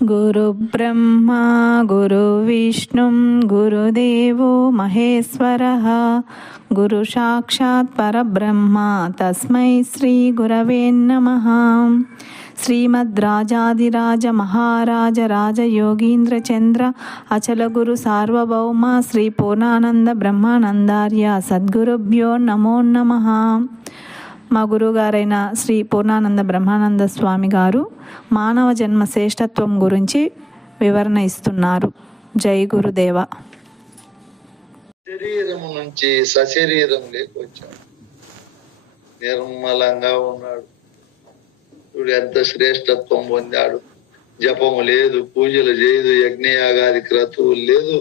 गुरुब्रह्मा गुरुविष्णुं गुरुदेवो महेश्वरः गुरुसाक्षात् परब्रह्म तस्मै श्रीगुरवे नमः। श्रीमद्राजाधिराज महाराज राजयोगींद्र चंद्र अचल गुरु सार्वभौम श्री पूर्णानंद ब्रह्मानंदार्य सद्गुरुभ्यो नमो नमः। మా గురుగారైన శ్రీ పూర్ణానంద బ్రహ్మానంద స్వామి గారు మానవ జన్మ శ్రేష్టత్వం గురించి వివరణ ఇస్తున్నారు. జై గురుదేవ. శరీరం నుంచి సశరీరం లేకొచ్చాడు, నిర్మలంగా ఉన్నాడు. చూడు ఎంత శ్రేష్టత్వం పొందాడు. జపము లేదు, పూజలు లేదు, యజ్ఞయాగాది క్రతువులు లేదు,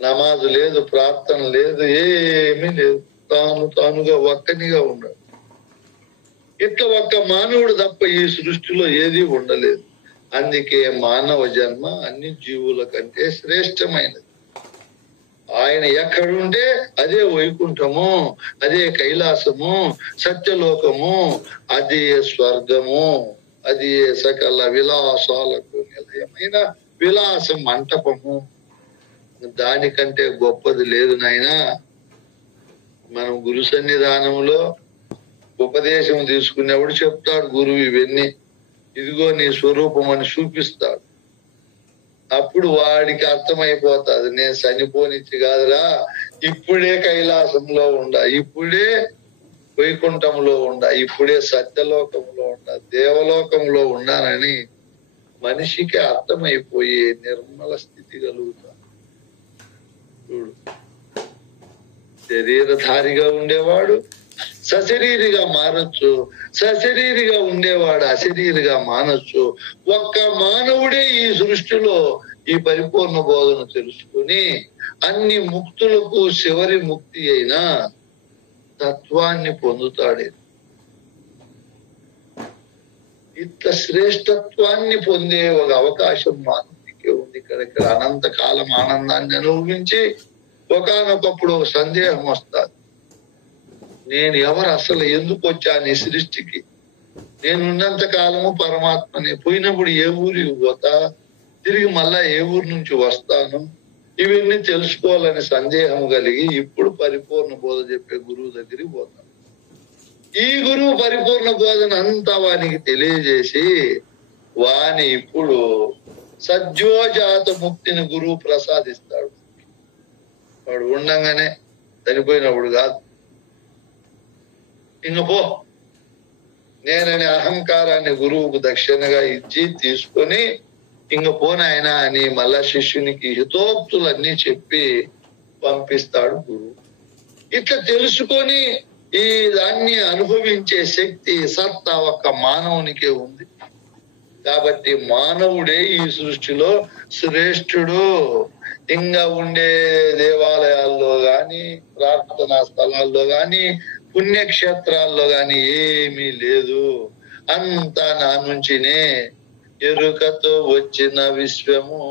నమాజు లేదు, ప్రార్థన లేదు, ఏమీ లేదు. తానుగా ఒక్కనిగా ఉన్నాడు. ఇట్లా ఒక్క మానవుడు తప్ప ఈ సృష్టిలో ఏది ఉండలేదు. అందుకే మానవ జన్మ అన్ని జీవుల కంటే శ్రేష్టమైనది. ఆయన ఎక్కడుంటే అదే వైకుంఠము, అదే కైలాసము, సత్యలోకము, అదే స్వర్గము, అది సకల విలాసాలకు నిలయమైన విలాస మంటపము. దానికంటే గొప్పది లేదు నాయనా. మనం గురు సన్నిధానంలో ఉపదేశం తీసుకునేప్పుడు చెప్తాడు గురువు ఇవన్నీ. ఇదిగో నీ స్వరూపం అని చూపిస్తాడు. అప్పుడు వాడికి అర్థమైపోతుంది, నేను చనిపోనిచ్చి కాదురా, ఇప్పుడే కైలాసంలో ఉండ, ఇప్పుడే వైకుంఠంలో ఉండ, ఇప్పుడే సత్యలోకంలో ఉండ, దేవలోకంలో ఉన్నానని మనిషికి అర్థమైపోయే నిర్మల స్థితి కలుగుతా. చూడు, శరీరధారిగా ఉండేవాడు సశరీరిగా మారచ్చు, సశరీరిగా ఉండేవాడు అశరీరిగా మానచ్చు. ఒక్క మానవుడే ఈ సృష్టిలో ఈ పరిపూర్ణ బోధన తెలుసుకుని అన్ని ముక్తులకు చివరి ముక్తి అయిన తత్వాన్ని పొందుతాడే. ఇట్లా శ్రేష్టత్వాన్ని పొందే ఒక అవకాశం మానవుడికి ఉంది. ఇక్కడ అనంత కాలం ఆనందాన్ని అనుభవించి ఒకానొకప్పుడు ఒక సందేహం వస్తుంది, నేను ఎవరు, అసలు ఎందుకు వచ్చాను ఈ సృష్టికి, నేను ఉన్నంత కాలము పరమాత్మని, పోయినప్పుడు ఏ ఊరికి పోతా, తిరిగి మళ్ళా ఏ ఊరి నుంచి వస్తాను, ఇవన్నీ తెలుసుకోవాలని సందేహం కలిగి ఇప్పుడు పరిపూర్ణ బోధ చెప్పే గురువు దగ్గరికి పోతాను. ఈ గురువు పరిపూర్ణ బోధన అంతా వానికి తెలియజేసి వాని ఇప్పుడు సద్యోజాత ముక్తిని గురువు ప్రసాదిస్తాడు. వాడు ఉండంగానే, చనిపోయినప్పుడు కాదు. ఇంక పో, నేననే అహంకారాన్ని గురువుకు దక్షిణగా ఇచ్చి తీసుకొని ఇంక పోనాయన అని మళ్ళా శిష్యునికి హితోక్తులన్నీ చెప్పి పంపిస్తాడు గురువు. ఇట్లా తెలుసుకొని ఈ దాన్ని అనుభవించే శక్తి సత్తా ఒక్క మానవునికే ఉంది. కాబట్టి మానవుడే ఈ సృష్టిలో శ్రేష్ఠుడు. ఇంకా ఉండే దేవాలయాల్లో గాని, ప్రార్థనా స్థలాల్లో గాని, పుణ్యక్షేత్రాల్లో గాని ఏమీ లేదు. అంతా నా నుంచినే. ఎరుకతో వచ్చిన విశ్వము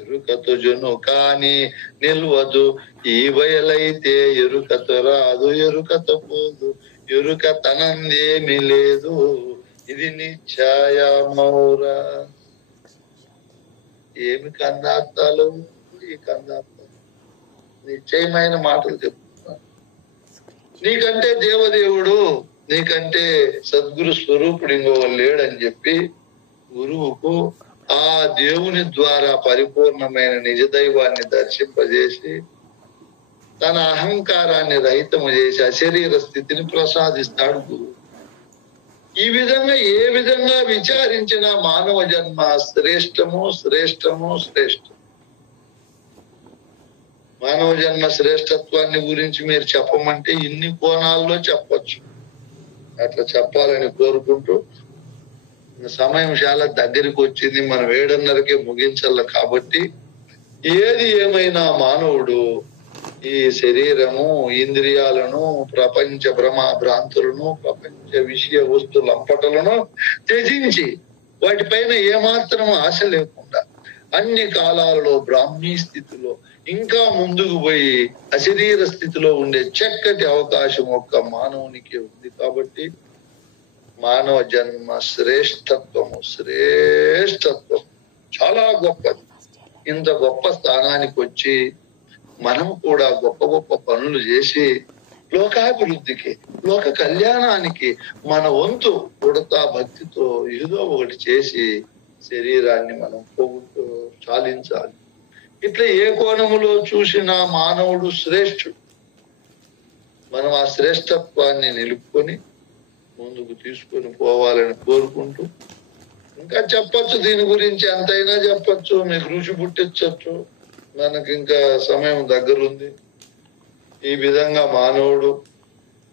ఎరుకతో జును కాని నిల్వదు, ఈ బయలైతే ఎరుకతో రాదు, ఎరుకతో పోదు, ఎరుక తనందేమీ లేదు, ఇది నిశ్చయమౌరా. ఏమి కందార్థాలు ఈ కందార్థాలు, నిశ్చయమైన మాటలు చెప్తున్నా. నీకంటే దేవదేవుడు, నీకంటే సద్గురు స్వరూపుడు ఇంకో లేడని చెప్పి గురువుకు ఆ దేవుని ద్వారా పరిపూర్ణమైన నిజదైవాన్ని దర్శింపజేసి తన అహంకారాన్ని రహితము చేసి అశరీర స్థితిని ప్రసాదిస్తాడు గురువు. ఈ విధంగా ఏ విధంగా విచారించిన మానవ జన్మ శ్రేష్టము శ్రేష్టము శ్రేష్టం. మానవ జన్మ శ్రేష్టత్వాన్ని గురించి మీరు చెప్పమంటే ఇన్ని కోణాల్లో చెప్పచ్చు. అట్లా చెప్పాలని కోరుకుంటూ సమయం చాలా దగ్గరికి వచ్చింది. మనం 7:30కే ముగించాల. కాబట్టి ఏది ఏమైనా మానవుడు ఈ శరీరము, ఇంద్రియాలను, ప్రపంచ భ్రాంతులను, ప్రపంచ విషయ వస్తు లంపటలను త్యజించి వాటిపైన ఏమాత్రం ఆశ లేకుండా అన్ని కాలాలలో బ్రాహ్మీ స్థితిలో ఇంకా ముందుకు పోయి అశరీర స్థితిలో ఉండే చక్కటి అవకాశం ఒక్క మానవునికి ఉంది. కాబట్టి మానవ జన్మ శ్రేష్టత్వము శ్రేష్టత్వం గొప్పది. ఇంత గొప్ప స్థానానికి వచ్చి మనం కూడా గొప్ప గొప్ప పనులు చేసి లోకాభివృద్ధికి, లోక కళ్యాణానికి మన వంతు ఉడతా భక్తితో ఏదో ఒకటి చేసి శరీరాన్ని మనం చాలించాలి. ఇట్లా ఏ కోణములో చూసినా మానవుడు శ్రేష్ఠుడు. మనం ఆ శ్రేష్టత్వాన్ని నిలుపుకొని ముందుకు తీసుకొని పోవాలని కోరుకుంటూ, ఇంకా చెప్పచ్చు దీని గురించి ఎంతైనా చెప్పచ్చు, మీకు రుచి పుట్టించచ్చు, మనకి ఇంకా సమయం దగ్గరుంది. ఈ విధంగా మానవుడు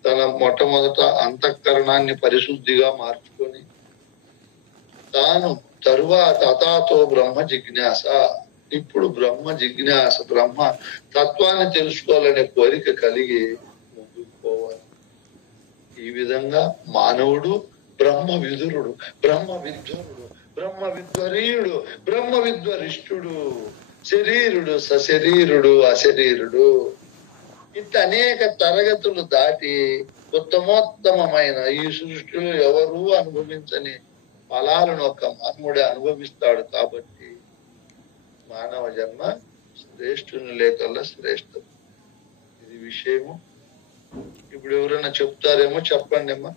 తన మొట్టమొదట అంతఃకరణాన్ని పరిశుద్ధిగా మార్చుకొని తాను తరువాత అతాతో బ్రహ్మ జిజ్ఞాస, ఇప్పుడు బ్రహ్మ జిజ్ఞాస, బ్రహ్మ తత్వాన్ని తెలుసుకోవాలనే కోరిక కలిగి ముందుకు పోవాలి. ఈ విధంగా మానవుడు బ్రహ్మ విదురుడు, బ్రహ్మ విద్వరుడు, బ్రహ్మ విద్వరీయుడు, బ్రహ్మ విద్వరిష్ఠుడు, శరీరుడు, సశరీరుడు, అశరీరుడు, ఇట్లా అనేక తరగతులు దాటి ఉత్తమోత్తమైన ఈ సృష్టిలో ఎవరూ అనుభవించని ఫలాలను ఒక మానవుడే అనుభవిస్తాడు. కాబట్టి మానవ జన్మ శ్రేష్ఠుని లేకల్లా శ్రేష్టం. ఇది విషయము. ఇప్పుడు ఎవరైనా చెప్తారేమో, చెప్పండి అమ్మా.